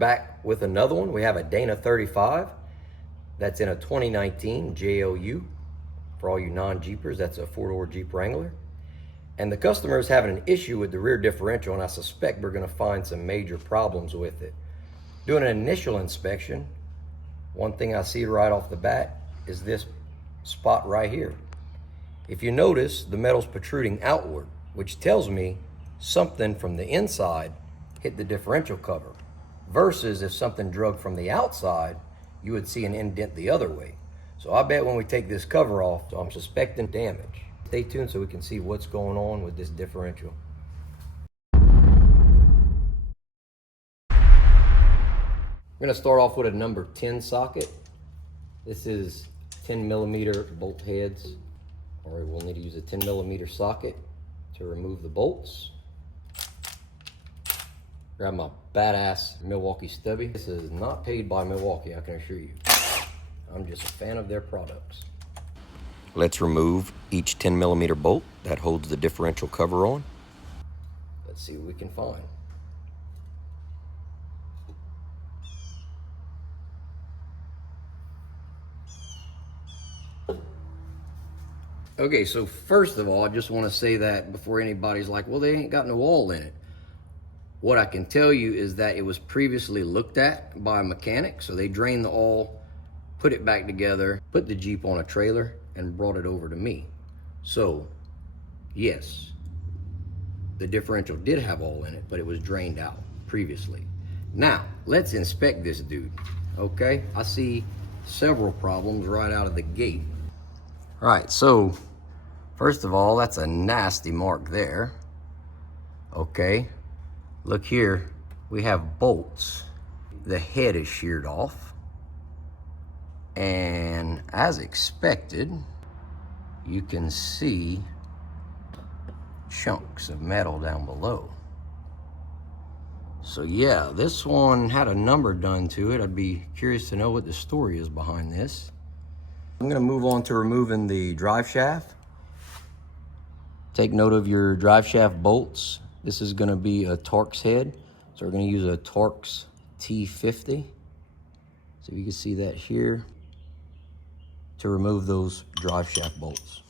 back with another one. We have a Dana 35 that's in a 2019 JLU. For all you non-Jeepers, that's a four-door Jeep Wrangler. And the customer is having an issue with the rear differential, and I suspect we're gonna find some major problems with it. Doing an initial inspection, one thing I see right off the bat is this spot right here. If you notice, the metal's protruding outward, which tells me something from the inside hit the differential cover, versus if something drug from the outside, you would see an indent the other way. So I bet when we take this cover off, I'm suspecting damage. Stay tuned so we can see what's going on with this differential. We're gonna start off with a number 10 socket. This is 10mm bolt heads, or we'll need to use a 10mm socket to remove the bolts. Grab my badass Milwaukee stubby. This is not paid by Milwaukee, I can assure you. I'm just a fan of their products. Let's remove each 10mm bolt that holds the differential cover on. Let's see what we can find. Okay, so first of all, I just want to say that before anybody's like, well, they ain't got no oil in it. What I can tell you is that it was previously looked at by a mechanic, so they drained the oil, put it back together, put the Jeep on a trailer, and brought it over to me. So, yes, the differential did have oil in it, but it was drained out previously. Now, let's inspect this dude, okay? I see several problems right out of the gate. All right, so first of all, that's a nasty mark there, okay? Look here, we have bolts. The head is sheared off. And as expected, you can see chunks of metal down below. So yeah, this one had a number done to it. I'd be curious to know what the story is behind this. I'm gonna move on to removing the drive shaft. Take note of your drive shaft bolts. This is gonna be a Torx head. So we're gonna use a Torx T50. So you can see that here to remove those drive shaft bolts.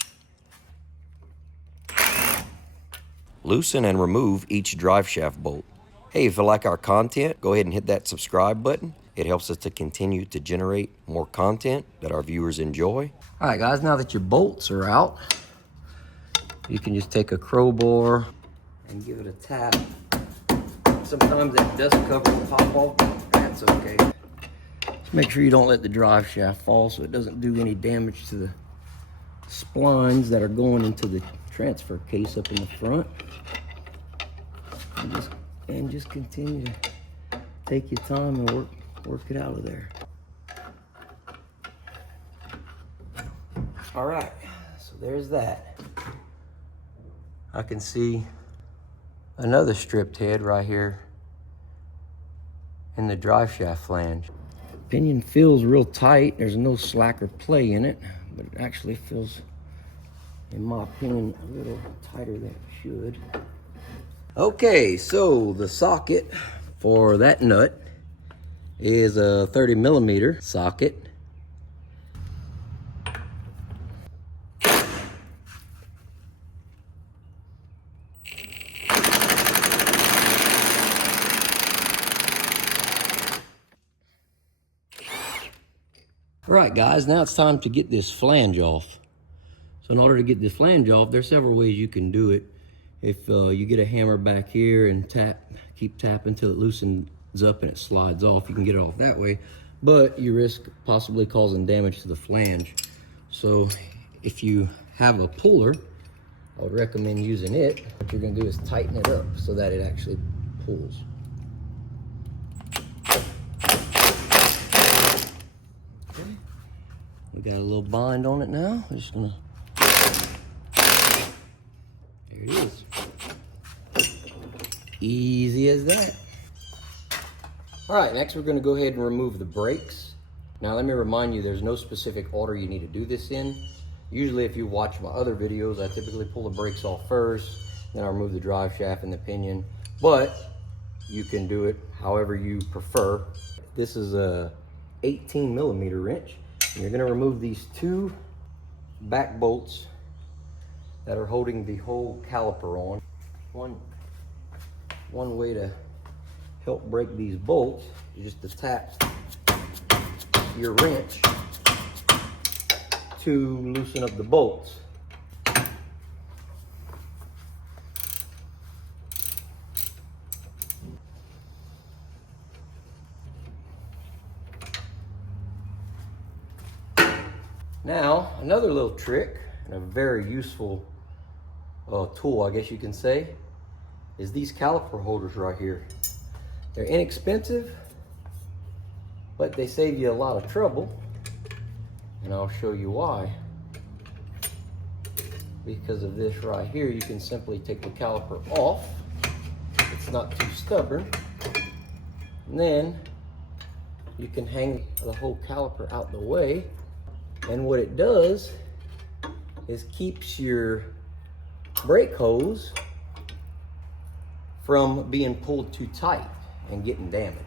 Loosen and remove each drive shaft bolt. Hey, if you like our content, go ahead and hit that subscribe button. It helps us to continue to generate more content that our viewers enjoy. All right, guys, now that your bolts are out, you can just take a crowbar and give it a tap. Sometimes that dust cover will pop off, but that's okay. Just make sure you don't let the drive shaft fall so it doesn't do any damage to the splines that are going into the transfer case up in the front. And just continue to take your time and work it out of there. All right, so there's that. I can see another stripped head right here in the drive shaft flange. Pinion feels real tight. There's no slack or play in it, but it actually feels, in my opinion, a little tighter than it should. Okay, so the socket for that nut is a 30mm socket. All right, guys, now it's time to get this flange off. So in order to get this flange off, there's several ways you can do it. If you get a hammer back here and keep tapping until it loosens up and it slides off, you can get it off that way, but you risk possibly causing damage to the flange. So if you have a puller, I would recommend using it. What you're gonna do is tighten it up so that it actually pulls. Okay, we got a little bind on it now. We're just gonna, there it is. Easy as that. All right, next we're gonna go ahead and remove the brakes. Now let me remind you, there's no specific order you need to do this in. Usually if you watch my other videos, I typically pull the brakes off first, then I remove the drive shaft and the pinion. But You can do it however you prefer. This is a 18mm wrench. And you're gonna remove these two back bolts that are holding the whole caliper on. One way to help break these bolts is just to tap your wrench to loosen up the bolts. Now, another little trick, and a very useful tool, I guess you can say, is these caliper holders right here. They're inexpensive, but they save you a lot of trouble, and I'll show you why. Because of this right here, you can simply take the caliper off. It's not too stubborn. And then you can hang the whole caliper out the way. And what it does is keeps your brake hose from being pulled too tight and getting damaged.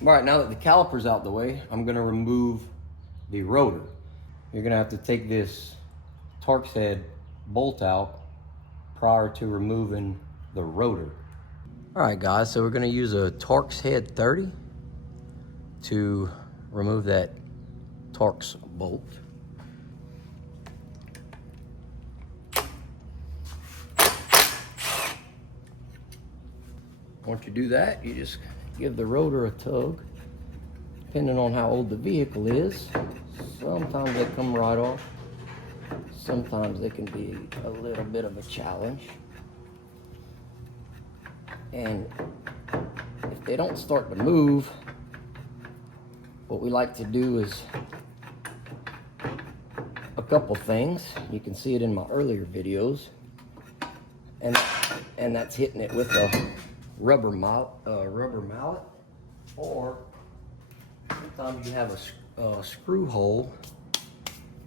All right, now that the caliper's out the way, I'm gonna remove the rotor. You're gonna have to take this Torx head bolt out prior to removing the rotor. All right, guys, so we're gonna use a Torx head 30 to remove that Torx bolt. Once you do that, you just give the rotor a tug. Depending on how old the vehicle is, sometimes they come right off. Sometimes they can be a little bit of a challenge. And if they don't start to move, what we like to do is a couple things. You can see it in my earlier videos. And that's hitting it with a rubber mallet, or sometimes you have a screw hole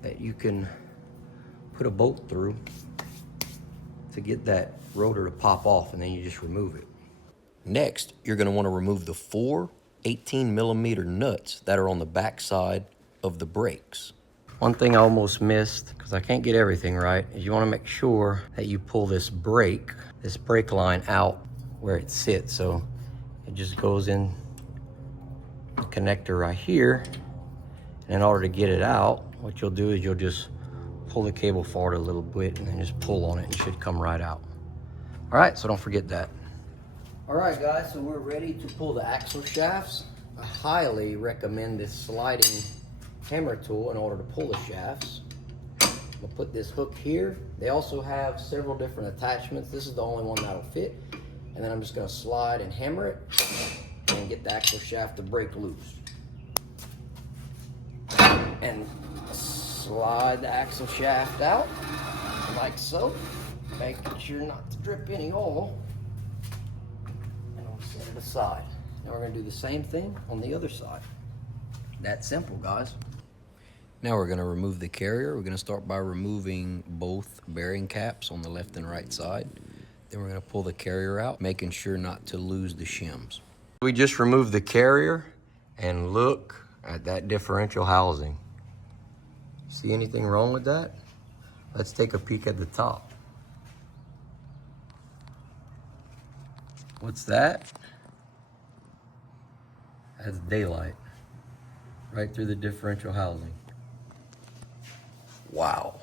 that you can put a bolt through to get that rotor to pop off, and then you just remove it. Next, you're going to want to remove the 4 18mm nuts that are on the back side of the brakes. One thing I almost missed, because I can't get everything right, is you want to make sure that you pull this brake line out where it sits. So it just goes in the connector right here. And in order to get it out, what you'll do is you'll just pull the cable forward a little bit and then just pull on it, and it should come right out. All right, so don't forget that. All right, guys, so we're ready to pull the axle shafts. I highly recommend this sliding hammer tool in order to pull the shafts. We'll put this hook here. They also have several different attachments. This is the only one that'll fit. And then I'm just gonna slide and hammer it and get the axle shaft to break loose. And slide the axle shaft out like so, making sure not to drip any oil. And we'll set it aside. Now we're gonna do the same thing on the other side. That's simple, guys. Now we're gonna remove the carrier. We're gonna start by removing both bearing caps on the left and right side. Then we're gonna pull the carrier out, making sure not to lose the shims. We just removed the carrier, and look at that differential housing. See anything wrong with that? Let's take a peek at the top. What's that? That's daylight. Right through the differential housing. Wow.